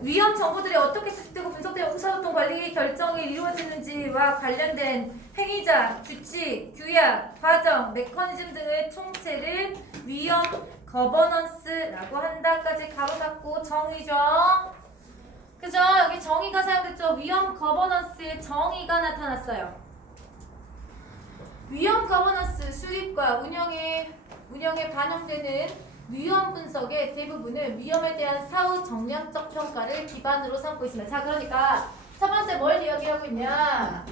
위험 정보들이 어떻게 수집되고 분석되어 의사소통 관리 결정이 이루어지는지와 관련된 행위자, 규칙, 규약, 과정, 메커니즘 등의 총체를 위험 거버넌스라고 한다까지 가로 닫고 정의죠. 그죠? 여기 정의가 사용됐죠. 위험 거버넌스의 정의가 나타났어요. 위험 거버넌스 수립과 운영에 반영되는 위험 분석의 대부분은 위험에 대한 사후 정량적 평가를 기반으로 삼고 있습니다. 자, 그러니까 첫 번째 뭘 이야기하고 있냐?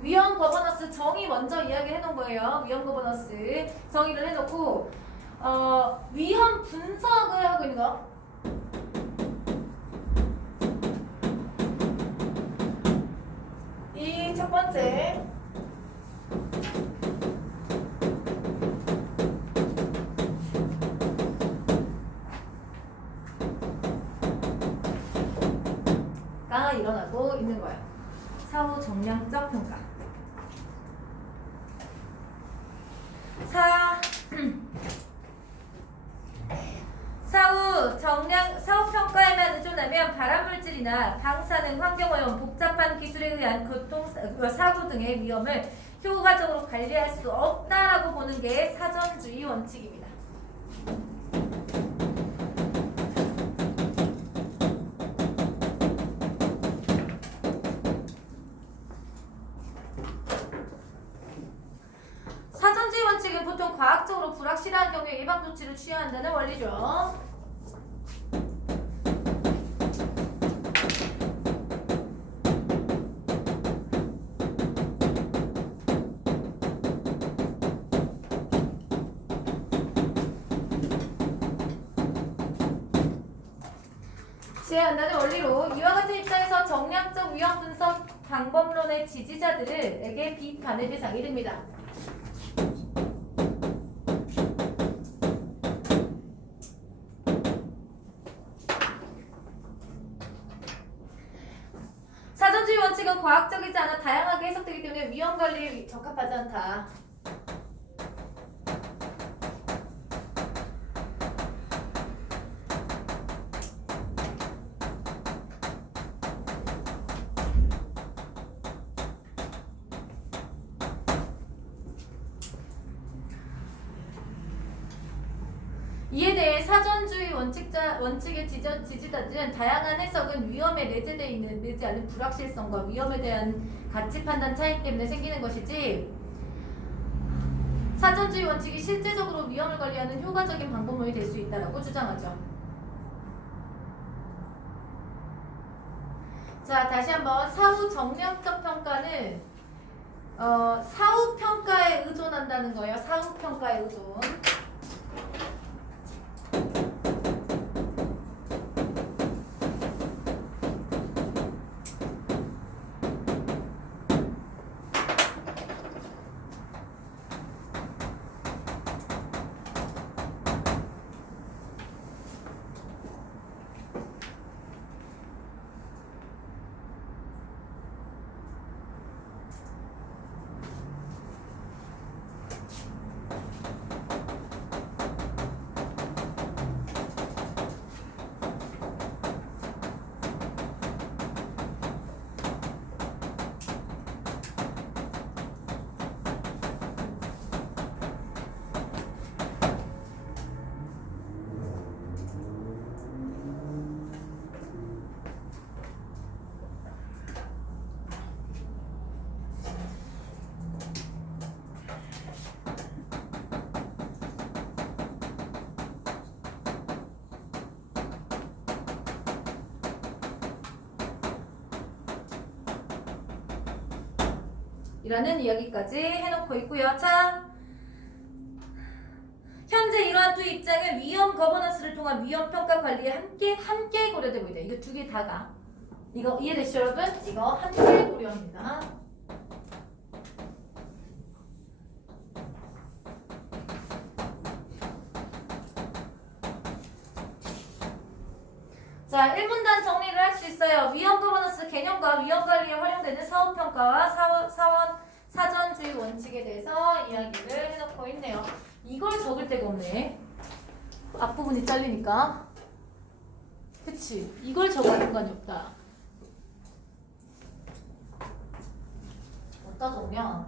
위험 거버넌스 정의 먼저 이야기해 놓은 거예요. 위험 거버넌스 정의를 해놓고 위험 분석을 하고 있는 거. 이 첫 번째 가 일어나고 있는 거예요. 사후 정량적 평가. 사후 평가에만 의존하면 발암물질이나 방사능, 환경오염, 복잡한 기술에 의한 사고 등의 위험을 효과적으로 관리할 수 없다라고 보는 게 사전주의 원칙입니다. 사전주의 원칙은 보통 과학적으로 불확실한 경우에 예방 조치를 취해야 한다는 원리죠. 제한다는 원리로 이와 같은 입장에서 정량적 위험 분석 방법론의 지지자들에게 비판의 대상이 됩니다. 사전주의 원칙은 과학적이지 않아 다양하게 해석되기 때문에 위험 관리에 적합하지 않다. 이에 대해 사전주의 원칙의 지지자들은 다양한 해석은 위험에 내재되지 않은 불확실성과 위험에 대한 가치 판단 차이 때문에 생기는 것이지 사전주의 원칙이 실제적으로 위험을 관리하는 효과적인 방법론이 될 수 있다고 주장하죠. 자, 다시 한번 사후 정량적 평가는 사후 평가에 의존한다는 거예요. 사후 평가에 의존. 이라는 이야기까지 해놓고 있고요. 자, 현재 이러한 두 입장은 위험 거버넌스를 통한 위험 평가 관리에 함께 고려되고 있다. 이거 두 개 다가. 이거 이해되시죠, 여러분? 이거 함께 고려합니다. 자, 1문단 정리를 할 수 있어요. 위험 거버넌스 개념과 위험 관리에 활용되는 사후 평가와 사전주의 원칙에 대해서 이야기를 해놓고 있네요. 이걸 적을 데가 없네. 앞부분이 잘리니까. 그치? 이걸 적을 공간이 없다. 어디다 적냐?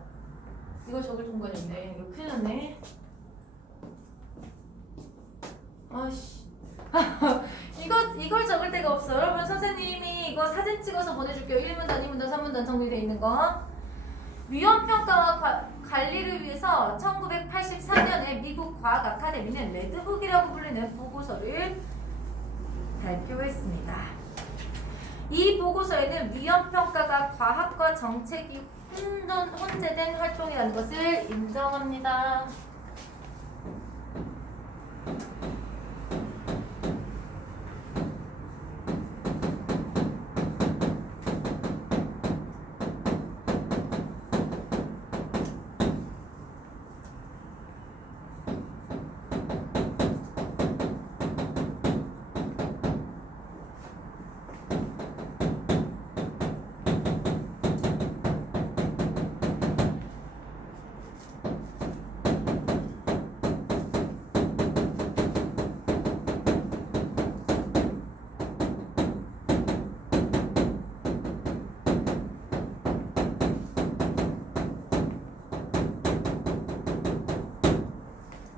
이걸 적을 공간이 없네. 이거 큰일 났네. 아씨. 이걸 적을 데가 없어. 여러분 선생님이 이거 사진 찍어서 보내줄게요. 1문단, 2문단, 3문단 정리되어 있는 거. 위험평가와 관리를 위해서 1984년에 미국 과학 아카데미는 레드북이라고 불리는 보고서를 발표했습니다. 이 보고서에는 위험평가가 과학과 정책이 혼재된 활동이라는 것을 인정합니다.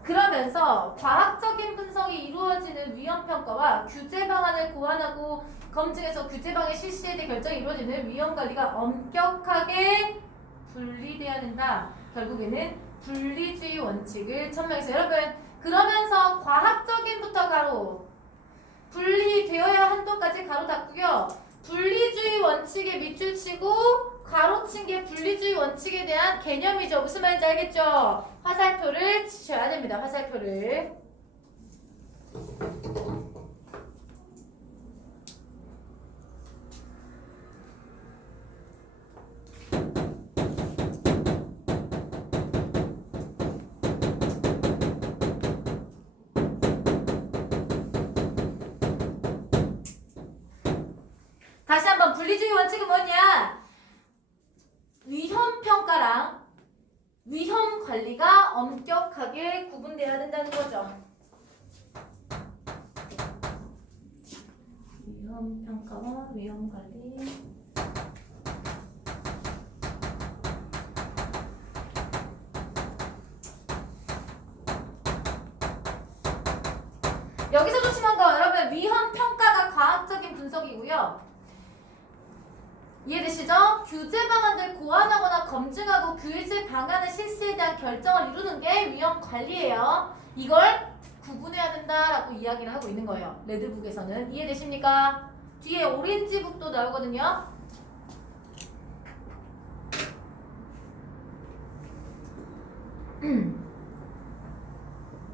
그러면서 과학적인 분석이 이루어지는 위험평가와 규제 방안을 고안하고 검증해서 규제 방안 실시에 대해 결정이 이루어지는 위험관리가 엄격하게 분리돼야 된다. 결국에는 분리주의 원칙을 천명해서 여러분 그러면서 과학적인부터 가로 분리되어야 한도까지 가로 닫고요. 분리주의 원칙에 밑줄 치고 가로친 게 분리주의 원칙에 대한 개념이죠. 무슨 말인지 알겠죠? 화살표를 치셔야 됩니다. 화살표를. 다시 한번 분리주의 원칙은 뭐냐? 위험평가랑 위험관리가 엄격하게 구분돼야 된다는 거죠. 위험평가와 위험관리. 여기서 조심한 거 여러분 위험평가가 과학적인 분석이고요. 이해되시죠? 규제 방안을 고안하거나 검증하고 규제 방안의 실시에 대한 결정을 이루는 게 위험 관리예요. 이걸 구분해야 된다라고 이야기를 하고 있는 거예요. 레드북에서는. 이해되십니까? 뒤에 오렌지북도 나오거든요.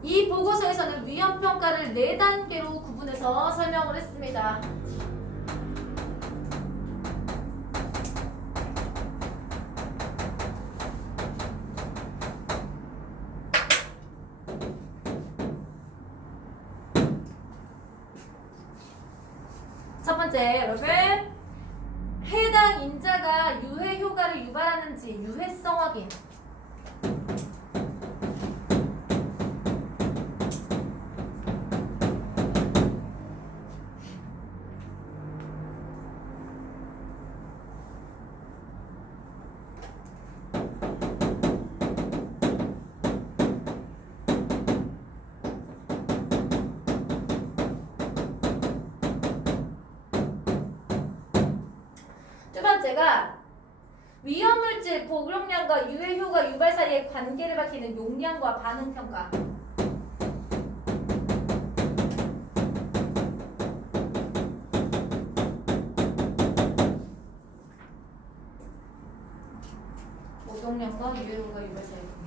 이 보고서에서는 위험평가를 4단계로 구분해서 설명을 했습니다. 첫 번째, 여러분 해당 인자가 유해 효과를 유발하는지 유해성 확인. 두 번째가 위험물질 복용량과 유해 효과 유발 사이의 관계를 밝히는 용량과 반응 평가. 복용량과 유해 효과 유발 사이의 관계.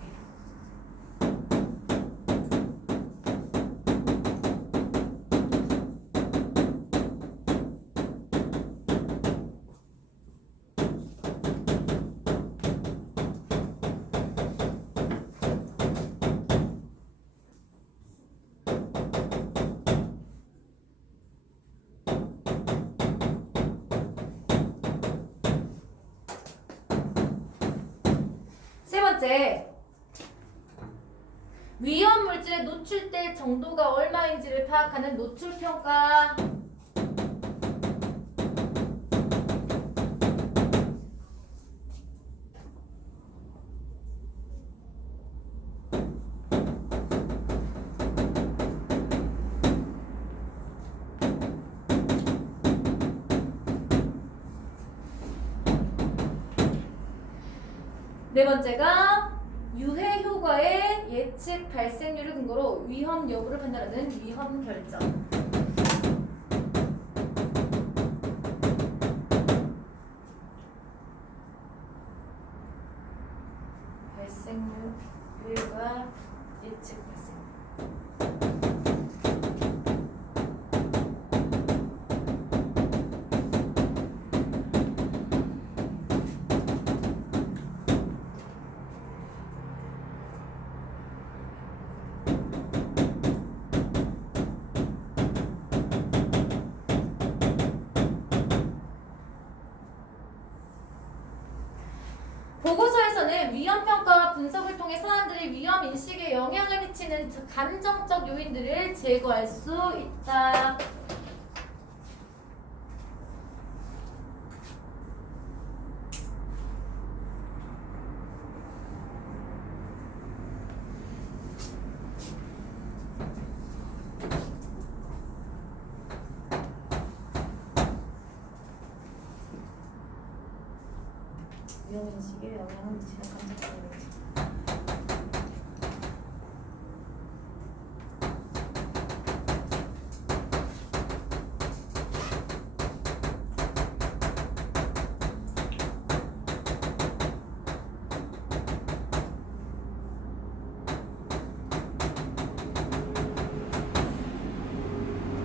세 번째, 위험 물질에 노출될 정도가 얼마인지를 파악하는 노출평가. 네 번째가 유해 효과의 예측 발생률을 근거로 위험 여부를 판단하는 위험 결정. 발생률과 예측 발생률. 보고서에서는 위험평가와 분석을 통해 사람들의 위험인식에 영향을 미치는 감정적 요인들을 제거할 수 있다. 위험인식에 영향을 미치는 감정적 요인.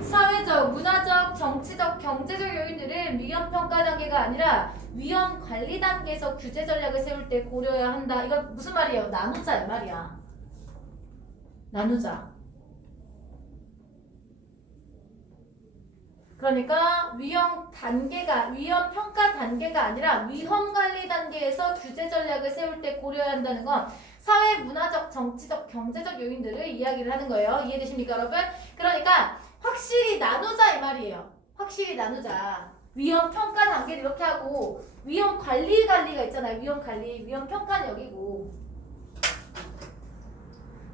사회적, 문화적, 정치적, 경제적 요인들은 위험 평가 단계가 아니라 위험 관리 단계에서 규제 전략을 세울 때 고려해야 한다. 이거 무슨 말이에요? 나누자 이 말이야. 나누자. 그러니까 위험 평가 단계가 아니라 위험 관리 단계에서 규제 전략을 세울 때 고려해야 한다는 건 사회, 문화적, 정치적, 경제적 요인들을 이야기를 하는 거예요. 이해되십니까, 여러분? 그러니까 확실히 나누자 이 말이에요. 확실히 나누자. 위험 평가 단계를 이렇게 하고 위험 관리가 있잖아요. 위험 관리, 위험 평가는 여기고.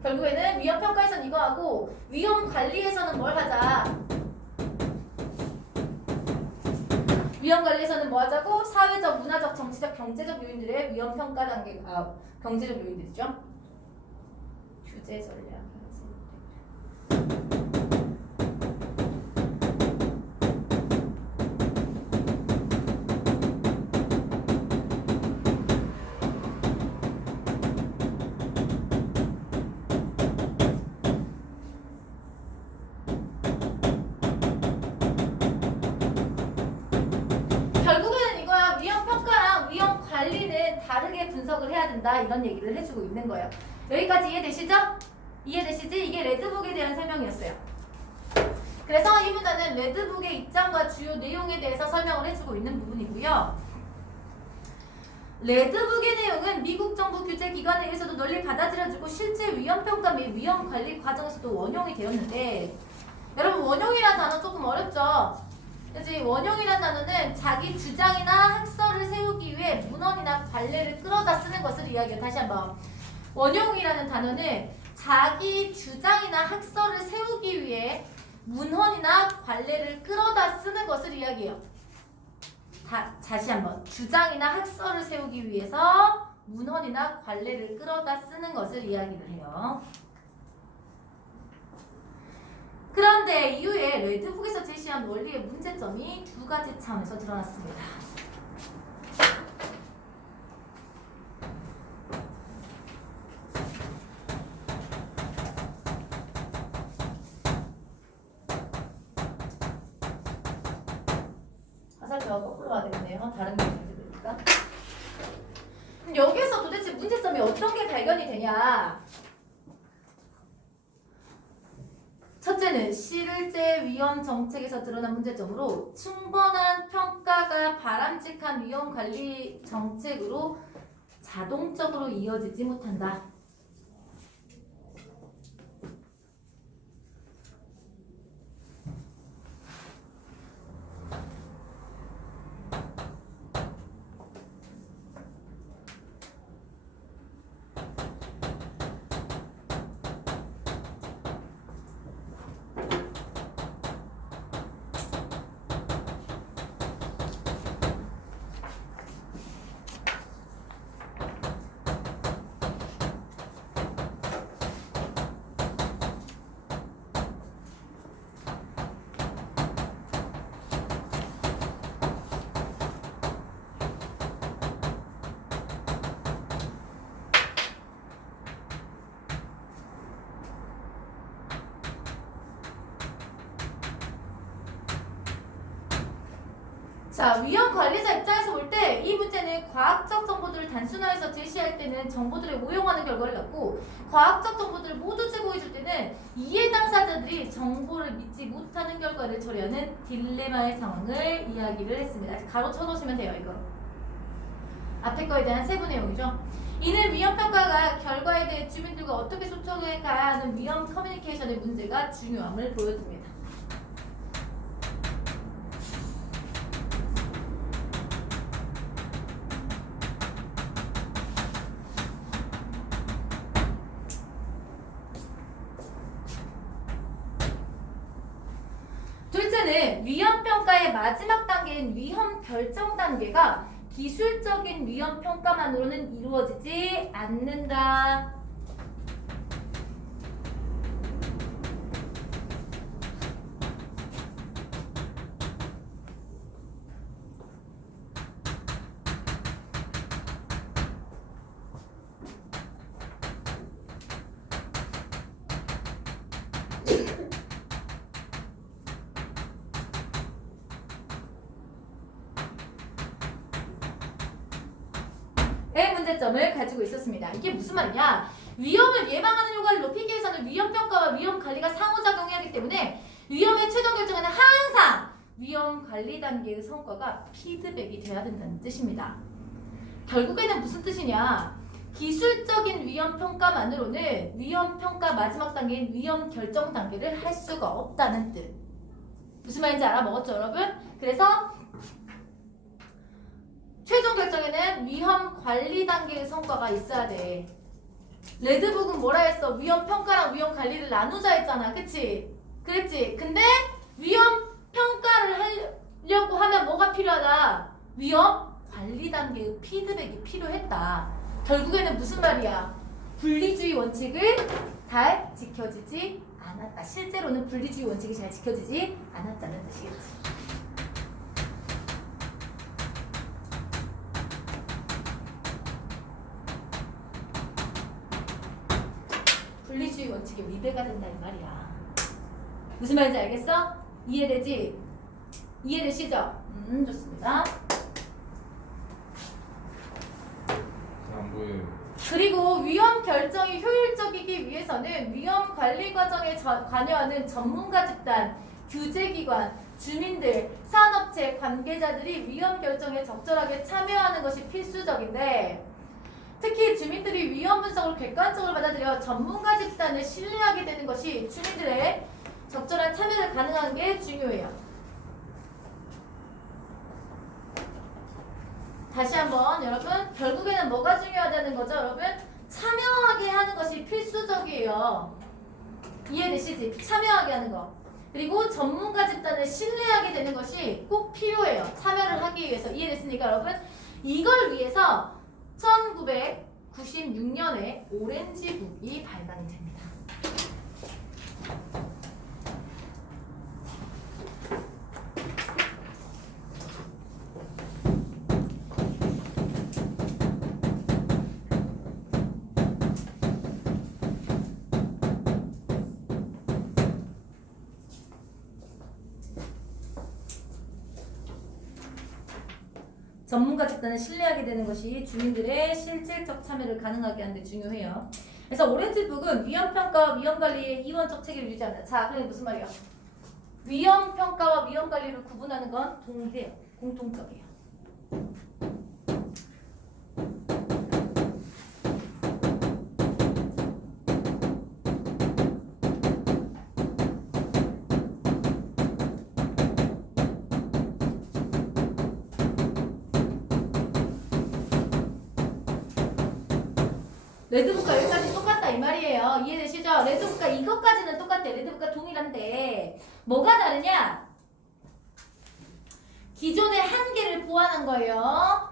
결국에는 위험 평가에서는 이거 하고 위험 관리에서는 뭘 하자? 위험 관리에서는 뭐 하자고? 사회적, 문화적, 정치적, 경제적 요인들의 위험 평가 단계, 경제적 요인들이죠. 규제 전략. 결국에는 이거야. 위험 평가랑 위험 관리는 다르게 분석을 해야 된다. 이런 얘기를 해주고 있는 거예요. 여기까지 이해되시죠? 이해되시지? 이게 레드북에 대한 설명이었어요. 그래서 이 문제는 레드북의 입장과 주요 내용에 대해서 설명을 해주고 있는 부분이고요. 레드북의 내용은 미국 정부 규제 기관에 의해서도 널리 받아들여지고 실제 위험평가 및 위험관리 과정에서도 원용이 되었는데, 여러분 원용이라는 단어 조금 어렵죠? 그래서 원용이라는 단어는 자기 주장이나 학설을 세우기 위해 문헌이나 관례를 끌어다 쓰는 것을 이야기해요. 다시 한번. 원용이라는 단어는 자기 주장이나 학설을 세우기 위해 문헌이나 관례를 끌어다 쓰는 것을 이야기해요. 다시 한번. 주장이나 학설을 세우기 위해서 문헌이나 관례를 끌어다 쓰는 것을 이야기를 해요. 그런데 이후에 레드북에서 제시한 원리의 문제점이 두 가지 차원에서 드러났습니다. 화살표가 거꾸로 가야 되겠네요. 다른 게 되니까. 여기에서 도대체 문제점이 어떤 게 발견이 되냐? 첫째는 실제 위험 정책에서 드러난 문제점으로 충분한 평가가 바람직한 위험 관리 정책으로 자동적으로 이어지지 못한다. 자, 위험 관리자 입장에서 볼 때 이 문제는 과학적 정보들을 단순화해서 제시할 때는 정보들을 오용하는 결과를 낳고 과학적 정보들을 모두 제공해줄 때는 이해 당사자들이 정보를 믿지 못하는 결과를 처리하는 딜레마의 상황을 이야기를 했습니다. 가로 쳐놓으시면 돼요, 이거. 앞에 거에 대한 세부 내용이죠. 이는 위험평가가 결과에 대해 주민들과 어떻게 소통해 가야 하는 위험 커뮤니케이션의 문제가 중요함을 보여줍니다. 둘째는 위험평가의 마지막 단계인 위험 결정 단계가 기술적인 위험 평가만으로는 이루어지지 않는다. 의 문제점을 가지고 있었습니다. 이게 무슨 말이냐? 위험을 예방하는 효과를 높이기 위해서는 위험평가와 위험관리가 상호작용해야 하기 때문에 위험의 최종 결정에는 항상 위험관리 단계의 성과가 피드백이 돼야 된다는 뜻입니다. 결국에는 무슨 뜻이냐? 기술적인 위험평가만으로는 위험평가 마지막 단계인 위험결정 단계를 할 수가 없다는 뜻. 무슨 말인지 알아먹었죠, 여러분? 그래서 최종 결정에는 위험 관리 단계의 성과가 있어야 돼. 레드북은 뭐라 했어? 위험 평가랑 위험 관리를 나누자 했잖아. 그치? 그랬지? 근데 위험 평가를 하려고 하면 뭐가 필요하다? 위험 관리 단계의 피드백이 필요했다. 결국에는 무슨 말이야? 분리주의 원칙을 잘 지켜지지 않았다. 실제로는 분리주의 원칙이 잘 지켜지지 않았다는 뜻이겠지. 분리주의 원칙이 위배가 된다는 말이야. 무슨 말인지 알겠어? 이해되지? 이해되시죠? 좋습니다. 안 보여요. 그리고 위험 결정이 효율적이기 위해서는 위험 관리 과정에 관여하는 전문가 집단, 규제기관, 주민들, 산업체, 관계자들이 위험 결정에 적절하게 참여하는 것이 필수적인데 특히 주민들이 위험 분석을 객관적으로 받아들여 전문가 집단을 신뢰하게 되는 것이 주민들의 적절한 참여를 가능한 게 중요해요. 다시 한번 여러분, 결국에는 뭐가 중요하다는 거죠, 여러분? 참여하게 하는 것이 필수적이에요. 이해되시지? 참여하게 하는 거. 그리고 전문가 집단을 신뢰하게 되는 것이 꼭 필요해요. 참여를 하기 위해서. 이해됐습니까, 여러분? 이걸 위해서 1996년에 오렌지북이 발간이 됩니다. 전문가 집단을 신뢰하게 되는 것이 주민들의 실질적 참여를 가능하게 하는 데 중요해요. 그래서 오렌지북은 위험평가와 위험관리의 이원적 체계를 유지한다. 자, 그게 무슨 말이야? 위험평가와 위험관리를 구분하는 건 동일해요. 공통적이에요. 레드북과 여기까지 똑같다 이 말이에요. 이해되시죠? 레드북과 이것까지는 똑같아. 레드북과 동일한데 뭐가 다르냐? 기존의 한계를 보완한 거예요.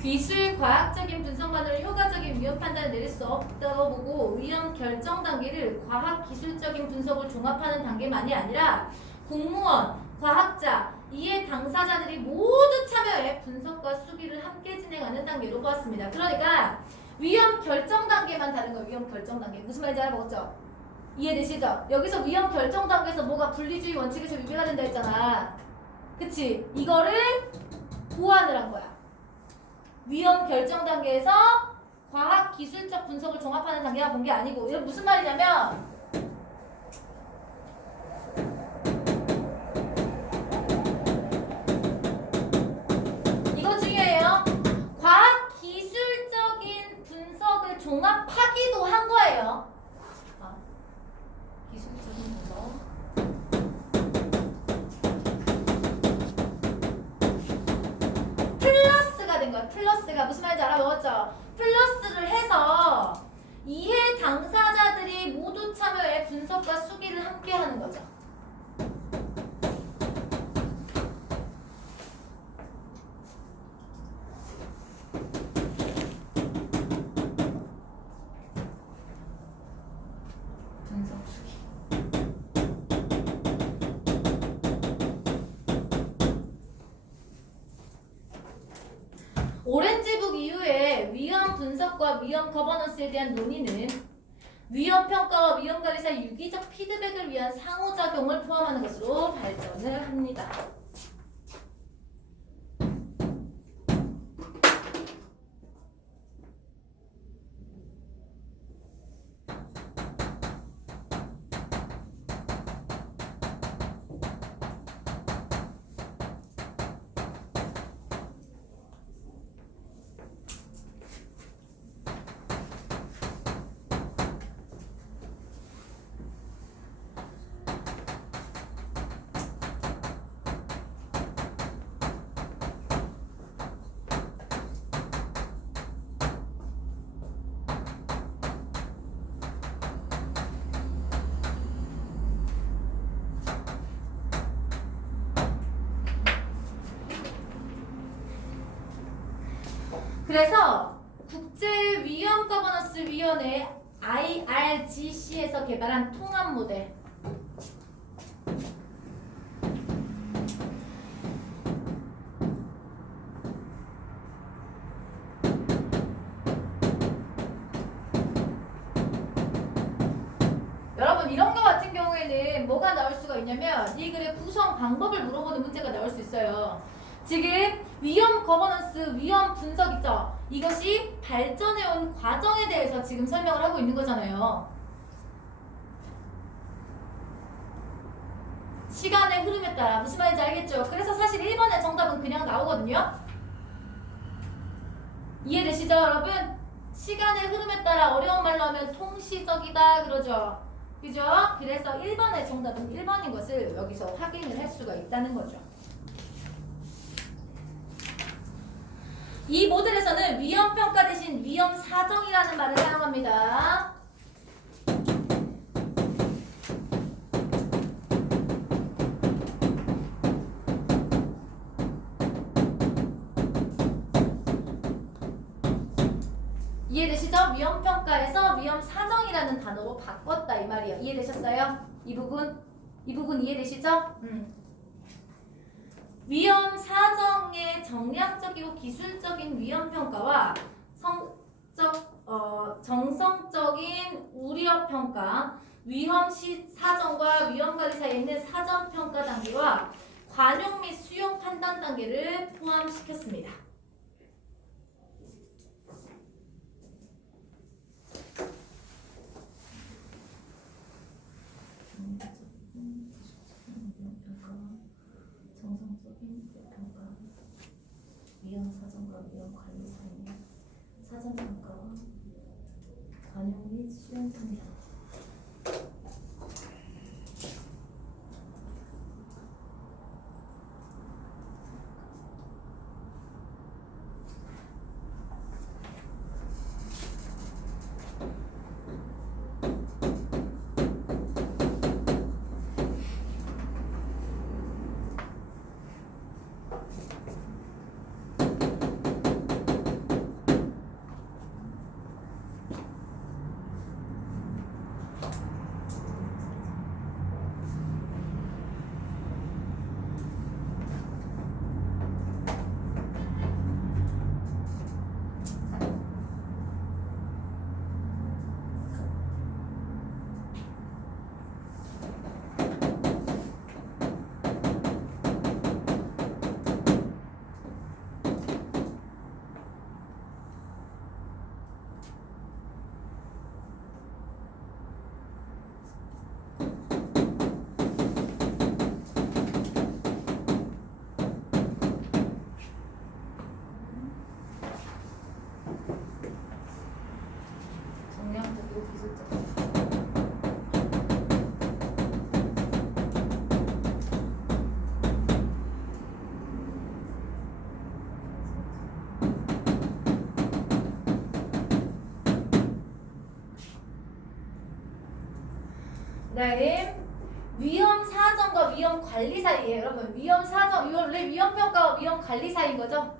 기술 과학적인 분석만으로 효과적인 위험 판단을 내릴 수 없다고 보고 위험 결정 단계를 과학 기술적인 분석을 종합하는 단계만이 아니라 공무원, 과학자, 이에 당사자들이 모두 참여해 분석과 수기를 함께 진행하는 단계로 보았습니다. 그러니까 위험 결정 단계만 다른 거예요. 위험 결정 단계. 무슨 말인지 알아먹었죠? 이해되시죠? 여기서 위험 결정 단계에서 뭐가 분리주의 원칙에서 유배가 된다 했잖아. 그치? 이거를 보완을 한 거야. 위험 결정 단계에서 과학 기술적 분석을 종합하는 단계가 본 게 아니고, 이건 무슨 말이냐면 이거 중요해요. 과학 기술적인 분석을 종합하기도 한 거예요. 기술적인 분석. 플러스가 된 거야. 플러스가 무슨 말인지 알아먹었죠? 플러스를 해서 이해 당사자들이 모두 참여해 분석과 수기를 함께 하는 거죠. 분석 수기. 오렌지북 이후에 위험 분석과 위험 거버넌스에 대한 논의는 위험 평가와 위험 관리 사이 유기적 피드백을 위한 상호작용을 포함하는 것으로 발전을 합니다. 그래서 국제위험거버넌스위원회 IRGC에서 개발한 통합 모델 여러분 이런 거 같은 경우에는 뭐가 나올 수가 있냐면 이 글의 구성 방법을 물어보는 문제가 나올 수 있어요. 지금 위험 거버넌스, 위험 분석 있죠? 이것이 발전해온 과정에 대해서 지금 설명을 하고 있는 거잖아요. 시간의 흐름에 따라 무슨 말인지 알겠죠? 그래서 사실 1번의 정답은 그냥 나오거든요. 이해되시죠 여러분? 시간의 흐름에 따라 어려운 말로 하면 통시적이다 그러죠. 그죠? 그래서 1번의 정답은 1번인 것을 여기서 확인을 할 수가 있다는 거죠. 이 모델에서는 위험평가 대신 위험사정이라는 말을 사용합니다. 이해되시죠? 위험평가에서 위험사정이라는 단어로 바꿨다 이 말이에요. 이해되셨어요? 이 부분 이해되시죠? 위험 사정의 정량적이고 기술적인 위험 평가와 정성적인 우려 평가, 위험 시 사정과 위험 관리 사이에 있는 사전 평가 단계와 관용 및 수용 판단 단계를 포함시켰습니다. 정성적인 평가, 위험 사정과 위험 관리 사이의 사전 평가와 관용 및 수용 판단. 이거 비슷하죠. 그다음에 위험 사정과 위험 관리 사이에요. 여러분 위험 사정 이거 원래 위험 평가와 위험 관리 사이인 거죠.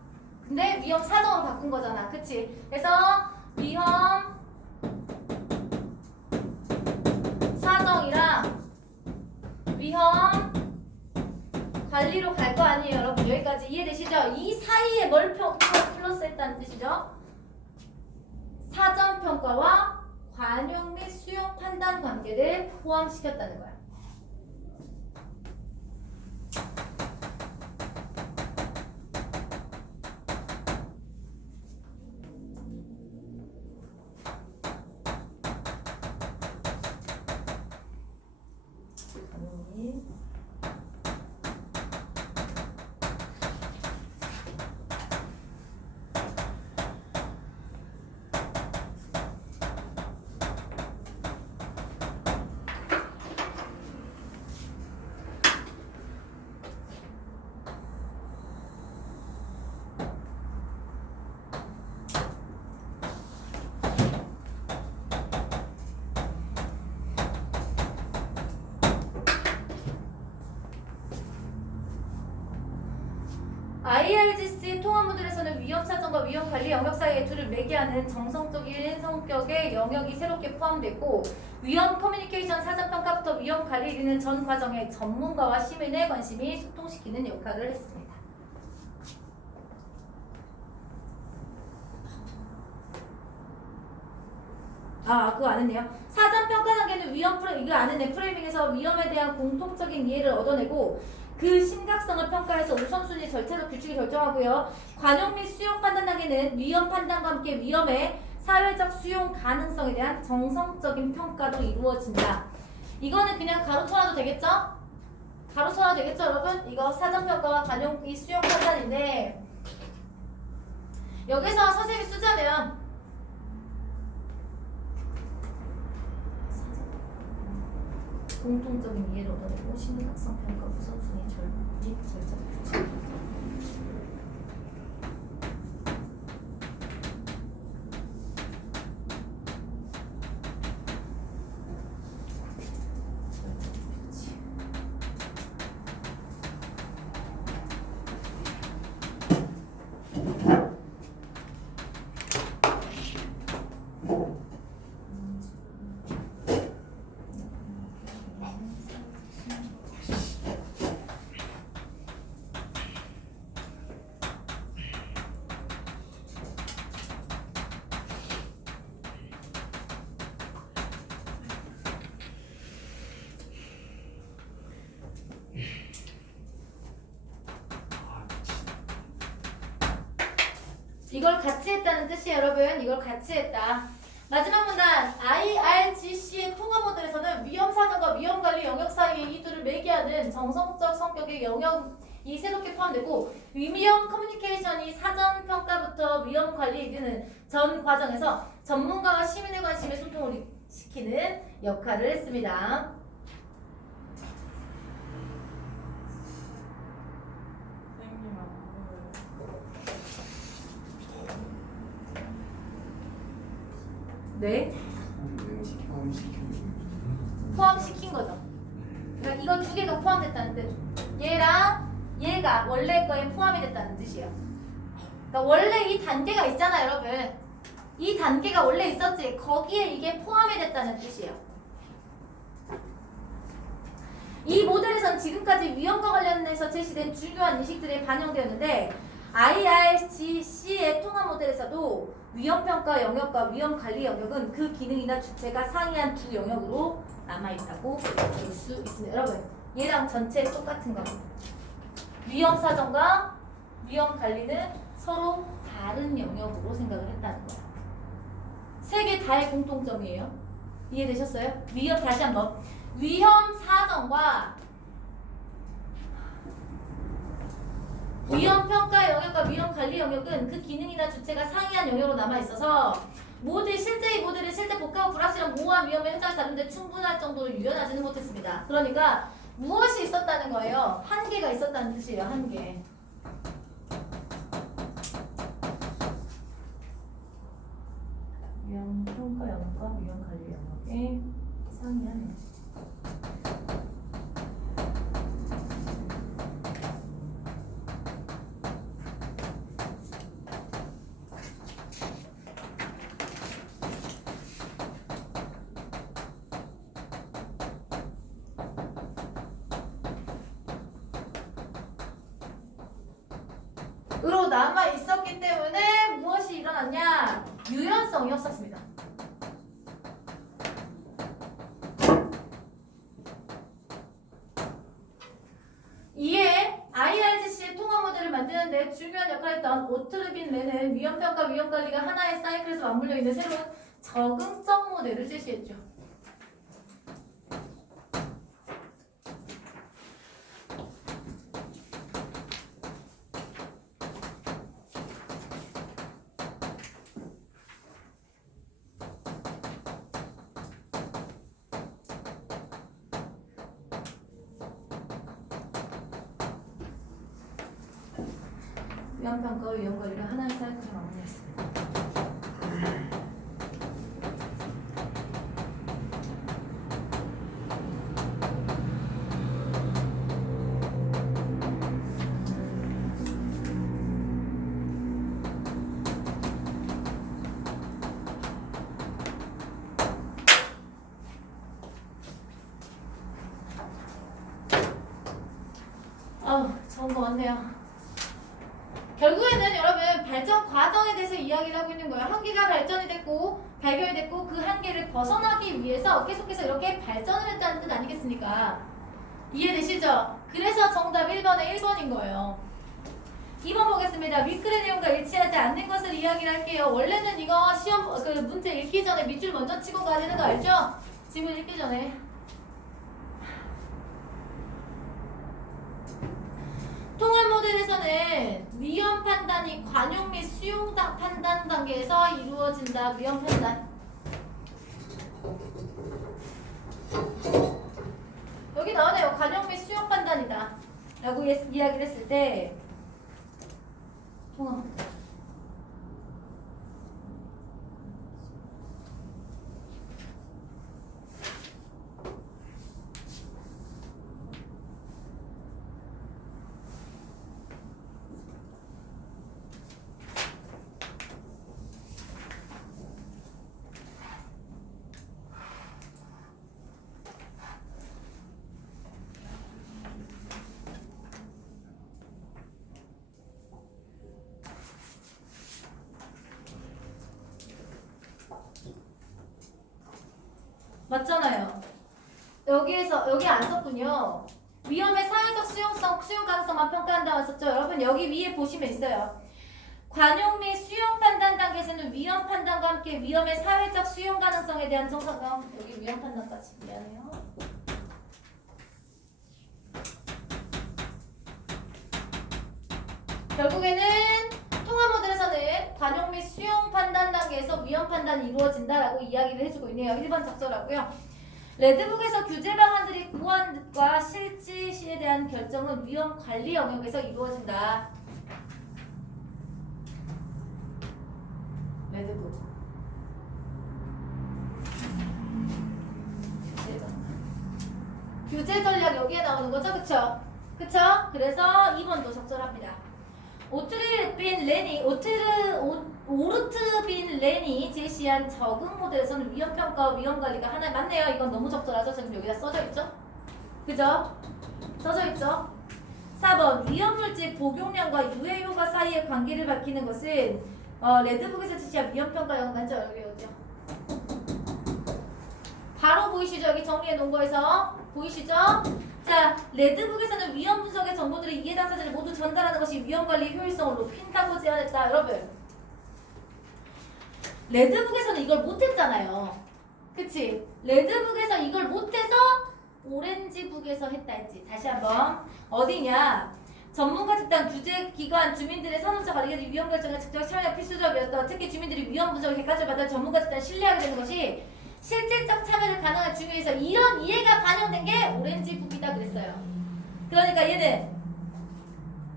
근데 위험 사정을 바꾼 거잖아, 그치? 그래서 위험 사정이랑 위험 관리로 갈 거 아니에요, 여러분. 여기까지 이해되시죠? 이 사이에 뭘 플러스했다는 뜻이죠? 사전 평가와 관용 및 수용 판단 관계를 포함시켰다는 거야. IRGC 통합 모델에서는 위험 사정과 위험 관리 영역 사이의 둘을 매개하는 정성적인 성격의 영역이 새롭게 포함됐고, 위험 커뮤니케이션 사전 평가부터 위험 관리 이르는 전 과정에 전문가와 시민의 관심이 소통시키는 역할을 했습니다. 그거 안 했네요. 사전 평가 단계는 위험 이거 안 했네. 프레이밍에서 위험에 대한 공통적인 이해를 얻어내고 그 심각성을 평가해서 우선순위 절차적 규칙을 결정하고요. 관용 및 수용 판단 단계는 위험 판단과 함께 위험의 사회적 수용 가능성에 대한 정성적인 평가도 이루어진다. 이거는 그냥 가로쳐놔도 되겠죠? 가로쳐놔도 되겠죠, 여러분? 이거 사전 평가와 관용 및 수용 판단인데 여기서 선생님이 쓰자면 공통적인 이해를 얻어내고 심리학성 평가 우선순위 및 절차 규칙. 이걸 같이 했다는 뜻이에요, 여러분. 이걸 같이 했다. 마지막 문단. IRGC의 통합 모델에서는 위험 사정과 위험 관리 영역 사이의 이들을 매개하는 정성적 성격의 영역이 새롭게 포함되고, 위험 커뮤니케이션이 사전 평가부터 위험 관리에 이르는 전 과정에서 전문가와 시민의 관심에 소통을 시키는 역할을 했습니다. 네. 포함시킨 거죠. 그러니까 이거 두 개가 포함됐다는 뜻. 얘랑 얘가 원래 거에 포함이 됐다는 뜻이에요. 그러니까 원래 이 단계가 있잖아요, 여러분. 이 단계가 원래 있었지. 거기에 이게 포함이 됐다는 뜻이에요. 이 모델에선 지금까지 위험과 관련해서 제시된 중요한 인식들이 반영되었는데 IRGC의 통합 모델에서도 위험평가 영역과 위험관리 영역은 그 기능이나 주체가 상이한 두 영역으로 남아있다고 볼 수 있습니다. 여러분, 얘랑 전체 똑같은 겁니다. 위험사정과 위험관리는 서로 다른 영역으로 생각을 했다는 거야. 세 개 다의 공통점이에요. 이해되셨어요? 다시 한번. 위험사정과 위험평가 영역과 위험관리 영역은 그 기능이나 주체가 상이한 영역으로 남아있어서 실제 이 모델은 실제 복합 불확실한 이것처럼 모호한 위험의 현상을 다루는데 충분할 정도로 유연하지는 못했습니다. 그러니까 무엇이 있었다는 거예요? 한계가 있었다는 뜻이에요. 한계. 위험 평가 영역과 위험 관리 영역의 상이하네요. 으로 남아 있었기 때문에 무엇이 일어났냐? 유연성이 없었습니다. 이에 IRGC의 통합 모델을 만드는데 중요한 역할을 했던 오트르빈 레는 위험평가 위험관리가 하나의 사이클에서 맞물려 있는 새로운 적응적 모델을 제시했죠. 위험평가와 위험관리가 하나의 사이클을 마무리했습니다. 좋은 거 같네요. 결국에는 여러분 발전 과정에 대해서 이야기를 하고 있는 거예요. 한계가 발전이 됐고 발견이 됐고 그 한계를 벗어나기 위해서 계속해서 이렇게 발전을 했다는 뜻 아니겠습니까? 이해되시죠? 그래서 정답 1번에 1번인 거예요. 2번 보겠습니다. 윗글의 내용과 일치하지 않는 것을 이야기를 할게요. 원래는 이거 시험 문제 읽기 전에 밑줄 먼저 치고 가야 되는 거 알죠? 지문 읽기 전에. 통합 모델에서는 위험 판단이 관용 및 수용 판단 단계에서 이루어진다. 위험 판단. 여기 나오네요. 관용 및 수용 판단이다. 라고 이야기를 했을 때 통합. 맞잖아요. 여기 안 썼군요. 위험의 사회적 수용 가능성만 평가한다고 했었죠. 여러분 여기 위에 보시면 있어요. 관용 및 수용 판단 단계에서는 위험 판단과 함께 위험의 사회적 수용 가능성에 대한 정상감. 여기 위험 판단까지 미안해요. 결국에는 통합 모델에서는 관용 및 수용 판단 단계에서 위험 판단이 이루어진다라고 이야기를 해주고 있네요. 1번 적절하고요. 레드북에서 규제 방안들이 보안과 실지 시에 대한 결정은 위험 관리 영역에서 이루어진다. 레드북. 규제 전략 여기에 나오는 거죠, 그쵸? 그쵸? 그래서 2번도 적절합니다. 오르트빈 렌이 제시한 적응 모델에서는 위험평가와 위험관리가 하나 맞네요. 이건 너무 적절하죠? 지금 여기다 써져 있죠? 그죠? 써져 있죠? 4번 위험물질 복용량과 유해효과 사이의 관계를 밝히는 것은 레드북에서 제시한 위험평가 영역 맞죠? 여기 어디요? 바로 보이시죠? 여기 정리해 놓은 거에서 보이시죠? 자, 레드북에서는 위험 분석의 정보들을 이해 당사자를 모두 전달하는 것이 위험 관리 효율성을 높인다고 제안했다. 여러분, 레드북에서는 이걸 못했잖아요. 그치? 레드북에서 이걸 못해서 오렌지북에서 했다 했지. 다시 한번 어디냐? 전문가 집단 규제 기관 주민들의 산업자 관리에 위험 결정에 직접 참여 필수적이었다. 특히 주민들이 위험 분석을 객관적으로 받아 전문가 집단 신뢰하게 되는 것이 실질적 참여를 가능한 중요해서 이런 이해가 반영된 게 오렌지북이다 그랬어요. 그러니까 얘는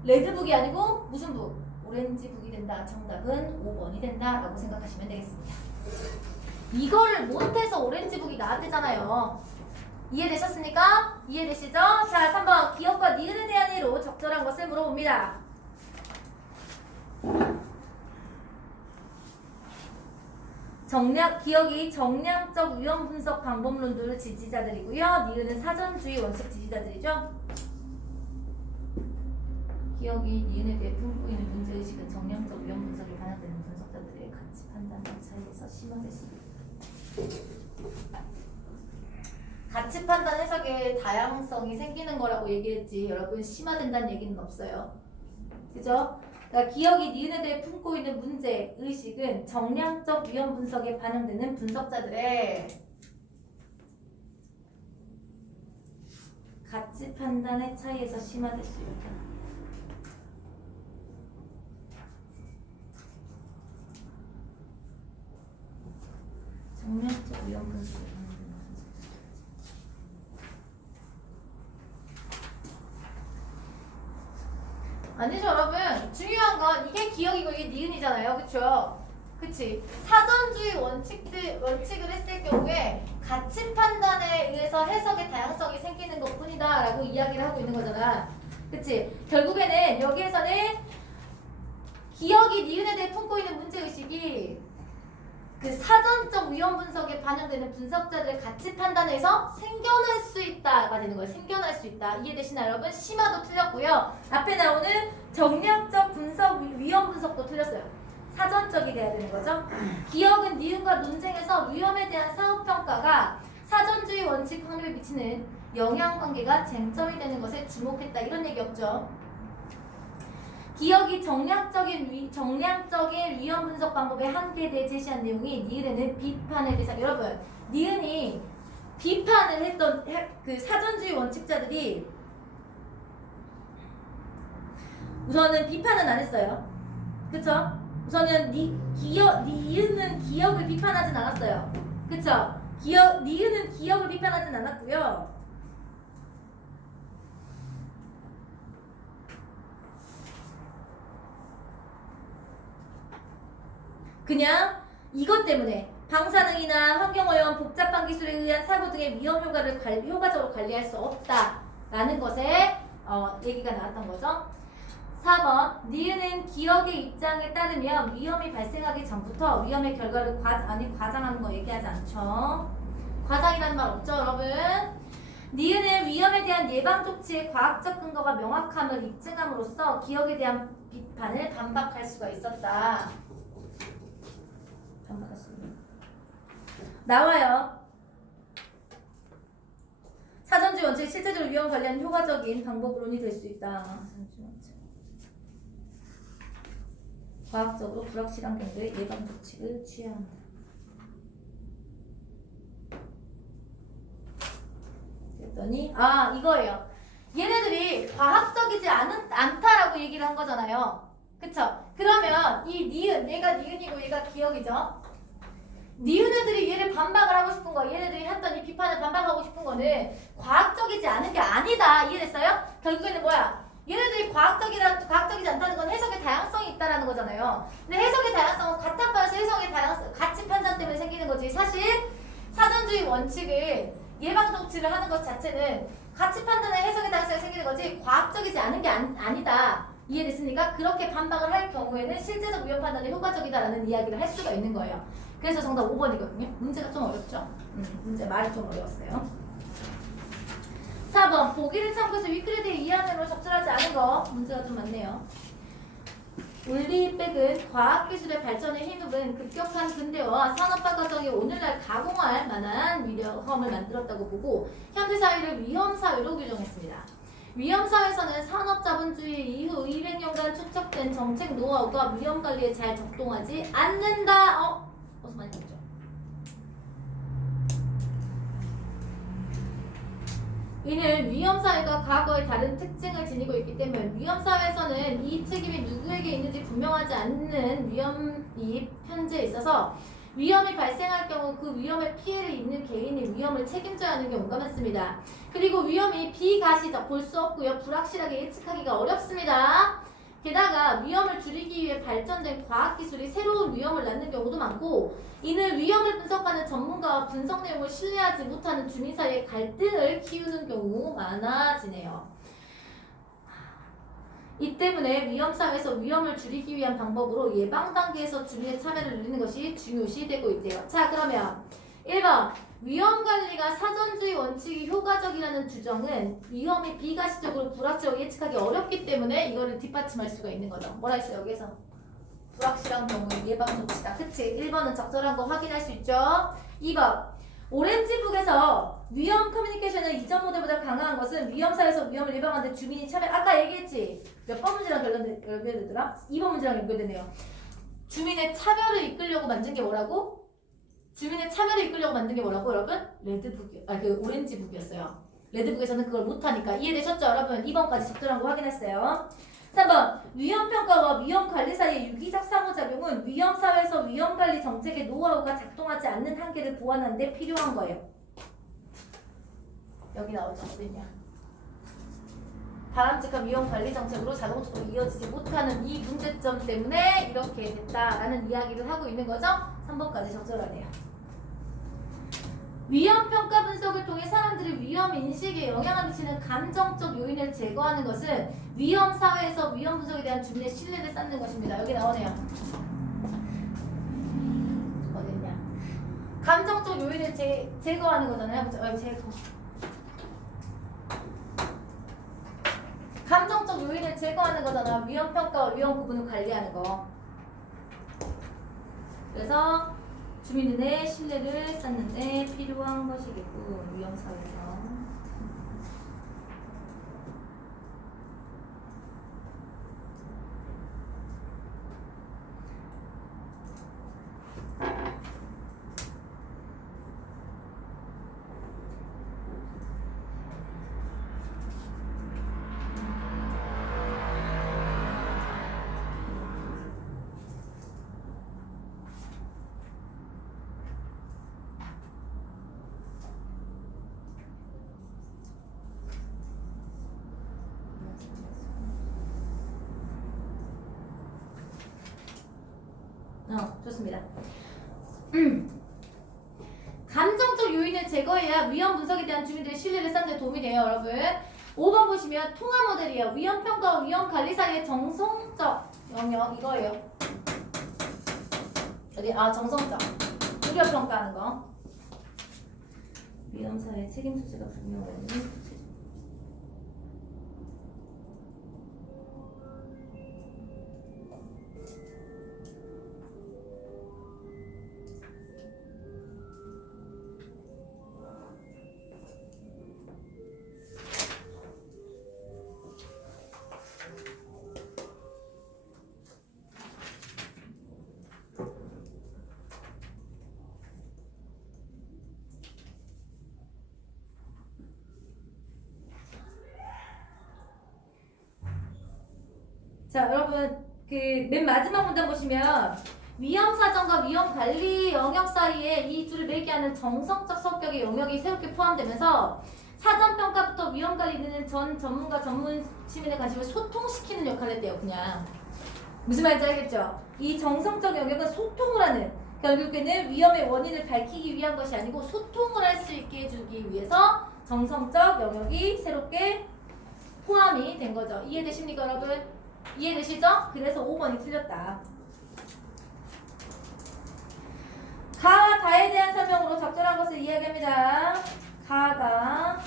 레드북이 아니고 무슨 북? 오렌지북이 된다. 정답은 5번이 된다라고 생각하시면 되겠습니다. 이거를 못해서 오렌지북이 나왔대잖아요. 이해되셨습니까? 이해되시죠? 자, 3번 기억과 니은에 대한 예로 적절한 것을 물어봅니다. 기억이 정량적 위험 분석 방법론들 지지자들이고요. 니은은 사전주의 원칙 지지자들이죠. 기억이 니은에 대해 품고 있는 문제의식은 정량적 위험 분석에 반영되는 분석자들의 가치 판단 차이에서 심화될 수 있다. 가치 판단 해석에 다양성이 생기는 거라고 얘기했지 여러분 심화된다는 얘기는 없어요. 그죠? 그러니까 기억이 니은에 대해 품고 있는 문제 의식은 정량적 위험 분석에 반영되는 분석자들의 가치 판단의 차이에서 심화될 수 있다. 정량적 위험 분석에 반영되는 아니죠 여러분. 중요한 건 이게 기억이고 이게 니은이잖아요. 그쵸? 그치? 사전주의 원칙을 했을 경우에 가치 판단에 의해서 해석의 다양성이 생기는 것 뿐이다 라고 이야기를 하고 있는 거잖아. 그치? 결국에는 여기에서는 기억이 니은에 대해 품고 있는 문제의식이 그 사전적 위험 분석에 반영되는 분석자들의 가치 판단에서 생겨날 수 있다가 되는 거예요. 생겨날 수 있다. 이해되시나요, 여러분? 심화도 틀렸고요. 앞에 나오는 정량적 분석, 위험 분석도 틀렸어요. 사전적이 돼야 되는 거죠. 기억은 니은과 논쟁에서 위험에 대한 사후평가가 사전주의 원칙 확률에 미치는 영향관계가 쟁점이 되는 것에 주목했다. 이런 얘기 없죠. 기억이 정량적인 위험 분석 방법의 한계에 대해 제시한 내용이 니은에는 비판의 대상. 여러분, 니은이 비판을 했던 그 사전주의 원칙자들이 우선은 비판은 안 했어요. 그쵸? 우선은 니은은 기억을 비판하진 않았어요. 그쵸? 니은은 기억을 비판하진 않았고요. 그냥 이것 때문에 방사능이나 환경오염, 복잡한 기술에 의한 사고 등의 위험 효과를 효과적으로 관리할 수 없다라는 것에 얘기가 나왔던 거죠. 4번 니은은 기억의 입장에 따르면 위험이 발생하기 전부터 위험의 결과를 과장하는 거 얘기하지 않죠. 과장이라는 말 없죠 여러분. 니은은 위험에 대한 예방 조치의 과학적 근거가 명확함을 입증함으로써 기억에 대한 비판을 반박할 수가 있었다. 나와요. 사전주의 원칙 실제적으로 위험 관리하는 효과적인 방법론이 될 수 있다. 사전주의 원칙. 과학적으로 불확실한 경우에 예방 조치를 취해야 한다. 그랬더니 이거예요. 얘네들이 과학적이지 않다라고 얘기를 한 거잖아요. 그쵸? 그러면 이 니은, 얘가 니은이고 얘가 기억이죠. 니은 애들이 얘를 반박을 하고 싶은 거, 얘네들이 했던 이 비판을 반박하고 싶은 거는 과학적이지 않은 게 아니다. 이해됐어요? 결국에는 뭐야? 얘네들이 과학적이지 않다는 건 해석의 다양성이 있다라는 거잖아요. 근데 해석의 다양성은 같은 바에서 해석의 다양성, 가치 판단 때문에 생기는 거지. 사실 사전주의 원칙을 예방 조치를 하는 것 자체는 가치 판단의 해석의 다양성이 생기는 거지 과학적이지 않은 게 아니다. 이해됐습니까? 그렇게 반박을 할 경우에는 실제적 위험 판단이 효과적이다라는 이야기를 할 수가 있는 거예요. 그래서 정답 5번이거든요. 문제가 좀 어렵죠? 문제 말이 좀 어려웠어요. 4번 보기를 참고해서 위크레드의 이해하는 적절하지 않은 거 문제가 좀 많네요. 울리백은 과학기술의 발전에 힘입은 급격한 근대화와 산업화 과정이 오늘날 가공할 만한 위험을 만들었다고 보고 현대사회를 위험사회로 규정했습니다. 위험사회에서는 산업자본주의 이후 200년간 축적된 정책 노하우가 위험관리에 잘 적동하지 않는다. 어서 많이 봤죠? 이는 위험사회가 과거의 다른 특징을 지니고 있기 때문에 위험사회에서는 이 책임이 누구에게 있는지 분명하지 않는 위험이 현재에 있어서 위험이 발생할 경우 그 위험에 피해를 입는 개인이 위험을 책임져야 하는 경우가 많습니다. 그리고 위험이 비가시적, 볼 수 없고요. 불확실하게 예측하기가 어렵습니다. 게다가 위험을 줄이기 위해 발전된 과학기술이 새로운 위험을 낳는 경우도 많고 이는 위험을 분석하는 전문가와 분석 내용을 신뢰하지 못하는 주민 사이의 갈등을 키우는 경우 많아지네요. 이 때문에 위험사회에서 위험을 줄이기 위한 방법으로 예방 단계에서 주민의 참여를 늘리는 것이 중요시되고 있대요. 자, 그러면 1번 위험관리가 사전주의 원칙이 효과적이라는 주장은 위험이 비가시적으로 불확실하고 예측하기 어렵기 때문에 이거를 뒷받침할 수가 있는 거죠. 뭐라 했어요 여기서? 불확실한 경우에 예방 조치다. 그치? 1번은 적절한 거 확인할 수 있죠. 2번 오렌지북에서 위험 커뮤니케이션은 이전 모델보다 강화한 것은 위험사에서 위험을 예방하는 데 주민이 참여. 아까 얘기했지? 몇 번 문제랑 연결되더라? 2번 문제랑 연결되네요. 주민의 참여를 이끌려고 만든 게 뭐라고? 주민의 참여를 이끌려고 만든 게 뭐라고 여러분? 그 오렌지북이었어요. 레드북에서는 그걸 못하니까. 이해되셨죠 여러분? 2번까지 적절한 거 확인했어요. 3번 위험평가와 위험관리 사이의 유기적 상호작용은 위험사회에서 위험관리 정책의 노하우가 작동하지 않는 한계를 보완하는 데 필요한 거예요. 여기 나오죠. 어딨냐. 바람직한 위험관리 정책으로 자동적으로 이어지지 못하는 이 문제점 때문에 이렇게 됐다라는 이야기를 하고 있는 거죠. 3번까지 적절하네요. 위험평가 분석을 통해 사람들의 위험인식에 영향을 미치는 감정적 요인을 제거하는 것은 위험사회에서 위험 분석에 대한 주민의 신뢰를 쌓는 것입니다. 여기 나오네요. 어딨냐. 감정적 요인을 제거하는 거잖아요. 감정적 요인을 제거하는 거잖아. 위험평가와 위험 구분을 관리하는 거. 그래서 주민들의 신뢰를 쌓는 데 필요한 것이겠고 위험사회에서. 좋습니다. 감정적 요인을 제거해야 위험 분석에 대한 주민들의 신뢰를 쌓는 데 도움이 돼요, 여러분. 5번 보시면 통합 모델이에요. 위험 평가와 위험 관리 사이의 정성적 영역 이거예요. 어디? 정성적. 우려 평가하는 거. 위험 사회 책임 소재가 분명한 구체적. 자, 여러분 그 맨 마지막 문장 보시면 위험 사정과 위험 관리 영역 사이에 이 둘을 매개하는 정성적 성격의 영역이 새롭게 포함되면서 사전 평가부터 위험 관리는 전 전문가 전문 시민의 관심을 소통시키는 역할을 했대요. 그냥 무슨 말인지 알겠죠? 이 정성적 영역은 소통을 하는, 결국에는 위험의 원인을 밝히기 위한 것이 아니고 소통을 할 수 있게 해주기 위해서 정성적 영역이 새롭게 포함이 된 거죠. 이해되십니까 여러분? 이해되시죠? 그래서 5번이 틀렸다. 가와 다에 대한 설명으로 적절한 것을 이야기합니다. 가가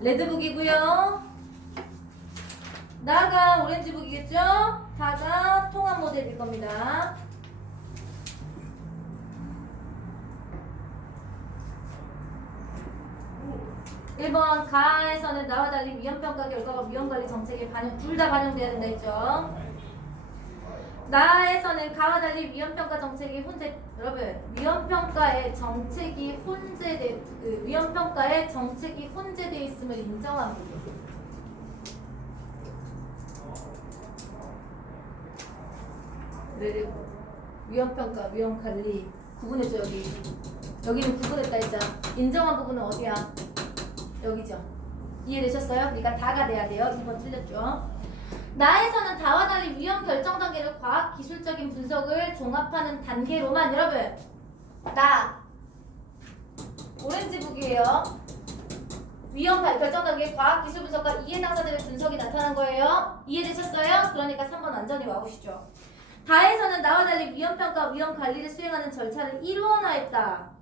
레드북이고요. 나가 오렌지북이겠죠? 다가 통합 모델일 겁니다. 1번 가에서는 나와 달리 위험평가 결과가 위험관리 정책에 둘 다 반영돼야 된다 했죠. 나에서는 가와 달리 위험평가 정책이 여러분 위험평가의 정책이 혼재돼 있음을 인정한 부분. 레드북 위험평가, 위험관리 구분해줘. 여기는 구분했다 했잖아. 인정한 부분은 어디야? 여기죠. 이해되셨어요? 그러니까 다가 돼야 돼요. 2번 틀렸죠. 나에서는 다와 달리 위험 결정 단계를 과학 기술적인 분석을 종합하는 단계로만 여러분 나 오렌지북이에요. 위험 결정 단계 과학 기술 분석과 이해 당사자의 분석이 나타난 거예요. 이해되셨어요? 그러니까 3번 완전히 와보시죠. 다에서는 나와 달리 위험 평가, 위험 관리를 수행하는 절차를 일원화했다.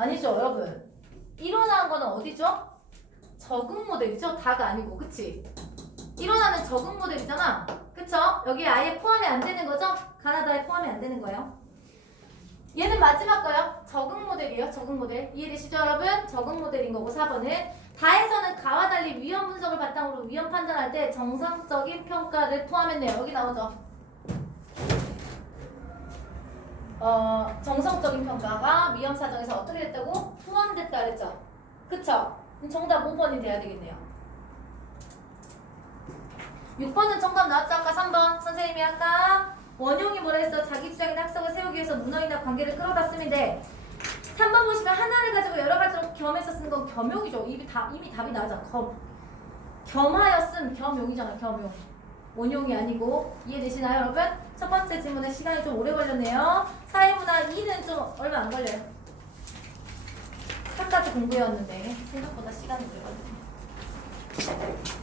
아니죠, 여러분. 일어나는 거는 어디죠? 적응 모델이죠? 다가 아니고, 그치? 일어나는 적응 모델이잖아. 그쵸? 여기 아예 포함이 안 되는 거죠? 가나다에 포함이 안 되는 거예요. 얘는 마지막 거요. 적응 모델이에요. 적응 모델. 이해되시죠, 여러분? 적응 모델인 거고, 4번은. 다에서는 가와 달리 위험 분석을 바탕으로 위험 판단할 때 정상적인 평가를 포함했네요. 여기 나오죠? 정성적인 평가가 위험 사정에서 어떻게 됐다고? 포함됐다 그랬죠? 그쵸? 그럼 정답 5번이 돼야 되겠네요. 6번은 정답 나왔죠? 아까 3번. 선생님이 아까 원용이 뭐라 했어? 자기 주장이나 학석을 세우기 위해서 문헌이나 관계를 끌어다 쓰면 돼. 3번 보시면 하나를 가지고 여러 가지로 겸해서 쓴 건 겸용이죠. 이미 답이 나오잖아. 겸하여 쓴 겸용이잖아. 겸용. 원용이 아니고. 이해되시나요, 여러분? 첫 번째 질문에 시간이 좀 오래 걸렸네요. 사회문화 2는 좀 얼마 안 걸려요. 3까지 공부해왔는데 생각보다 시간이 오래 걸리네.